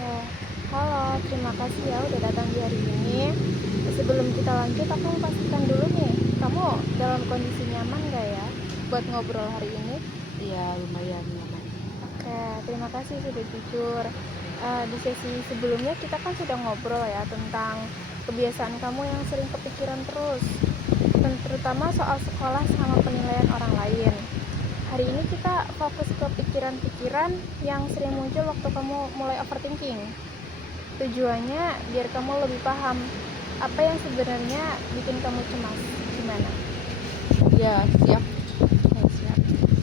Eh, Halo, terima kasih ya udah datang di hari ini. Sebelum kita lanjut, aku mau pastikan dulu nih, kamu dalam kondisi nyaman gak ya buat ngobrol hari ini? Iya, lumayan nyaman. Oke, terima kasih sudah jujur. Di sesi sebelumnya kita kan sudah ngobrol ya tentang kebiasaan kamu yang sering kepikiran terus, dan terutama soal sekolah sama penilaian orang lain. Hari ini kita fokus ke pikiran-pikiran yang sering muncul waktu kamu mulai overthinking. Tujuannya biar kamu lebih paham apa yang sebenarnya bikin kamu cemas. Gimana? Ya, siap. Siap.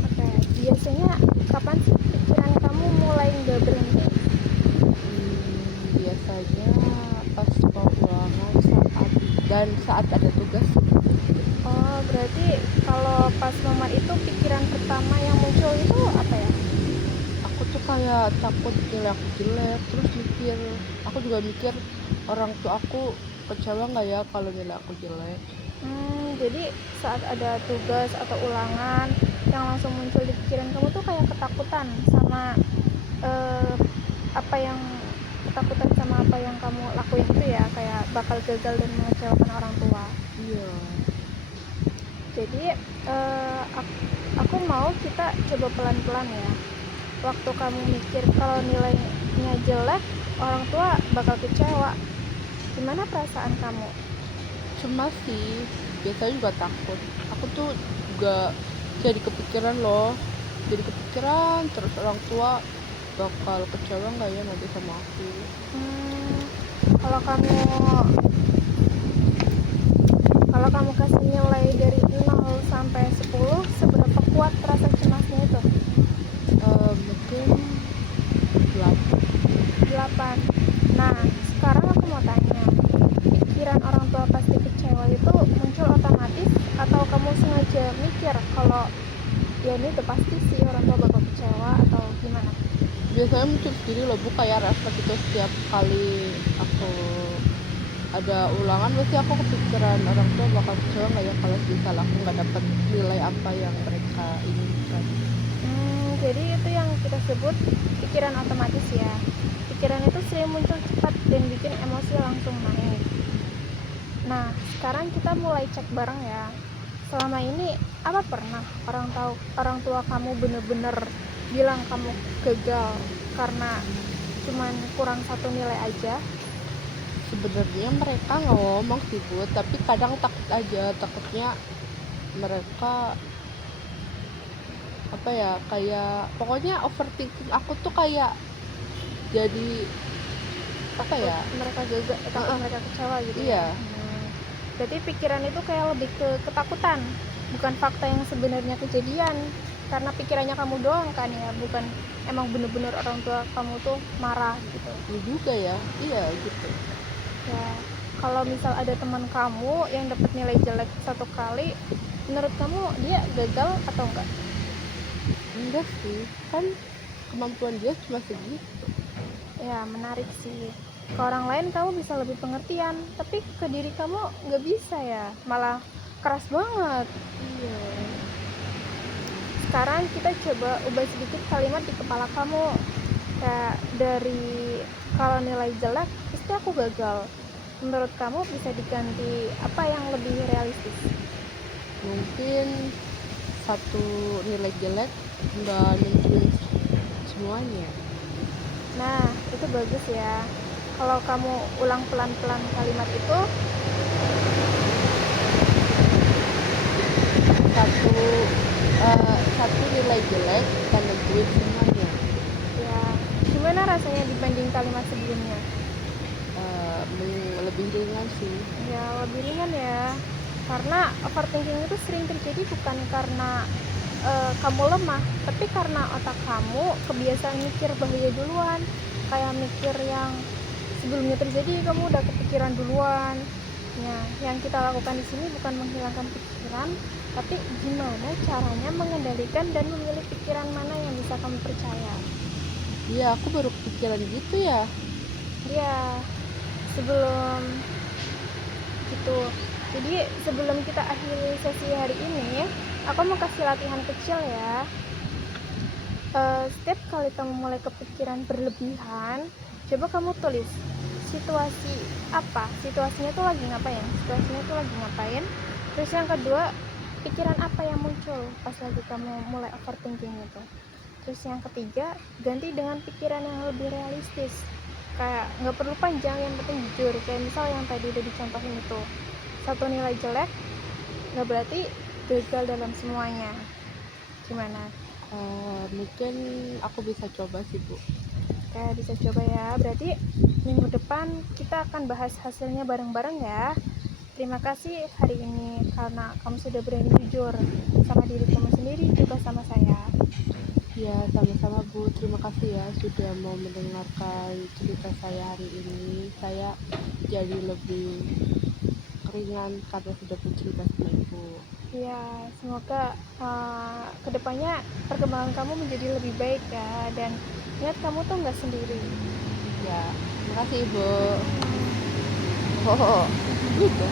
Oke, biasanya kapan sih pikiran kamu mulai nggak berhenti? Biasanya pas mau ulangan saat ada tugas. Oh, berarti kalau pas momen itu pikiran pertama yang muncul itu apa ya? Aku tuh kayak takut nilai aku jelek, terus aku juga mikir orang tua aku kecewa nggak ya kalau nilai aku jelek. Jadi saat ada tugas atau ulangan yang langsung muncul di pikiran kamu tuh kayak ketakutan sama eh, apa yang ketakutan sama apa yang kamu lakuin itu ya, kayak bakal gagal dan mengecewakan orang tua. Iya. Jadi aku mau kita coba pelan-pelan ya. Waktu kamu mikir kalau nilainya jelek, orang tua bakal kecewa, gimana perasaan kamu? Cemas sih, biasanya juga takut. Aku tuh juga jadi kepikiran loh. Jadi kepikiran terus orang tua bakal kecewa nggak ya nanti sama aku. Hmm, kalau kamu kalau kamu kasih nilai dari 0 sampai 10, seberapa kuat rasa cemasnya itu? Mungkin 8. 8. Nah, sekarang aku mau tanya, pikiran orang tua pasti kecewa itu muncul otomatis atau kamu sengaja mikir kalau ya ini udah pasti sih orang tua bakal kecewa, atau gimana? Biasanya muncul sendiri loh, bu, kayak rasa gitu setiap kali aku ada ulangan pasti aku kepikiran orang tua bakal kecewa nggak ya kalau misal aku nggak dapat nilai apa yang mereka inginkan. Jadi itu yang kita sebut pikiran otomatis ya. Pikiran itu sering muncul cepat dan bikin emosi langsung naik. Nah, sekarang kita mulai cek bareng ya. Selama ini apa pernah orang tua kamu bener-bener bilang kamu gagal karena cuman kurang satu nilai aja? Sebenarnya mereka nggak ngomong sih, bu, tapi kadang takut aja, takutnya mereka apa ya, kayak pokoknya overthinking aku tuh kayak jadi apa Takut ya. mereka gagal, takut mereka kecewa gitu ya. Iya. Berarti pikiran itu kayak lebih ke ketakutan, bukan fakta yang sebenarnya kejadian. Karena pikirannya kamu doang kan ya, bukan emang bener-bener orang tua kamu tuh marah gitu. Ini juga ya, iya gitu. Ya, kalau misal ada teman kamu yang dapat nilai jelek satu kali, menurut kamu dia gagal atau enggak? Enggak sih, kan kemampuan dia cuma segitu. Ya, menarik sih. Ke orang lain kamu bisa lebih pengertian, tapi ke diri kamu nggak bisa ya, malah keras banget. Iya. Sekarang kita coba ubah sedikit kalimat di kepala kamu, kayak dari kalau nilai jelek pasti aku gagal, menurut kamu bisa diganti apa yang lebih realistis? Mungkin satu nilai jelek nggak nentuin semuanya. Nah, itu bagus ya. Kalau kamu ulang pelan-pelan kalimat itu, satu satu nilai jelek nggak nentuin semuanya. ya gimana rasanya dibanding kalimat sebelumnya? Lebih ringan sih. Ya, lebih ringan ya. Karena overthinking itu sering terjadi bukan karena kamu lemah, tapi karena otak kamu kebiasaan mikir bahaya duluan. Kayak mikir yang sebelumnya terjadi kamu udah kepikiran duluan. Nah, yang kita lakukan di sini bukan menghilangkan pikiran, tapi gimana caranya mengendalikan dan memilih pikiran mana yang bisa kamu percaya. Iya, aku baru kepikiran gitu ya. Ya, sebelum gitu. Jadi sebelum kita akhiri sesi hari ini, aku mau kasih latihan kecil ya. Setiap kali kamu mulai kepikiran berlebihan, Coba kamu tulis situasi apa, situasinya tuh lagi ngapain, terus yang kedua, pikiran apa yang muncul pas lagi kamu mulai overthinking itu. Terus yang ketiga, ganti dengan pikiran yang lebih realistis, kayak nggak perlu panjang, yang penting jujur. Kayak misal yang tadi udah dicontohin itu, satu nilai jelek nggak berarti gagal dalam semuanya. Gimana? Mungkin aku bisa coba sih Bu. Kayak bisa coba ya. Berarti minggu depan kita akan bahas hasilnya bareng-bareng ya. Terima kasih hari ini karena kamu sudah berani jujur sama diri kamu sendiri, juga sama saya. Ya sama-sama Bu, terima kasih ya sudah mau mendengarkan cerita saya hari ini. Saya jadi lebih ringan karena sudah bercerita sama Ibu. Ya, semoga kedepannya perkembangan kamu menjadi lebih baik ya. Dan ingat, kamu tuh nggak sendiri. Ya, terima kasih Ibu. Oh, gitu.